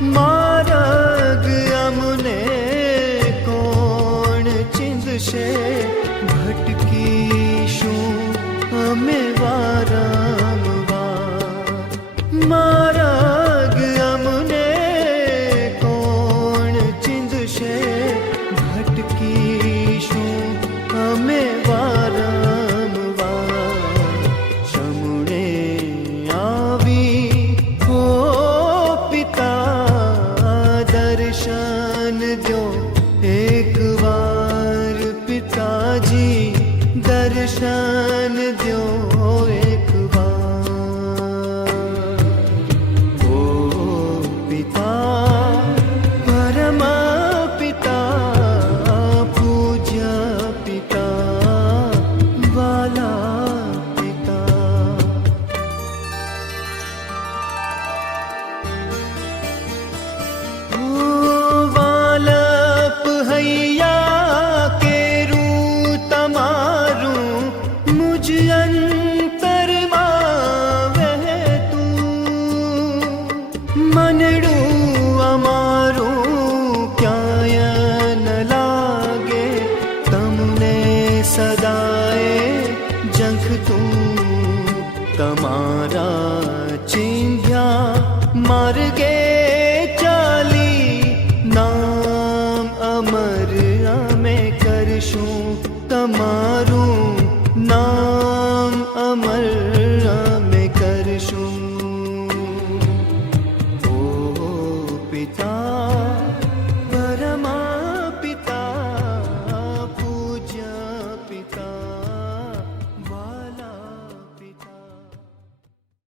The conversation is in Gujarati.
માર્ગ અમને કોણ ચીંધશે, ભટકીશું અમે વારંવાર. માર્ગ અમને કોણ ચીંધશે, ભટકીશું અમે વારંવાર. શમણે આવી હો પિતા, દર્શન દો એક વાર. પિતાજી દર્શન દો એક વાર. ઓ પિતા, પરમ પિતા, પૂજ્ય પિતા, વાલા પિતા. ઓ વાલપ હૈયા કેરું તમારું, મુજ અંતરમાં વહેતું. મનડું અમારું ક્યાંય ન લાગે, તમને સદાએ ઝંખતું. તમારા ચીંધ્યા માર્ગે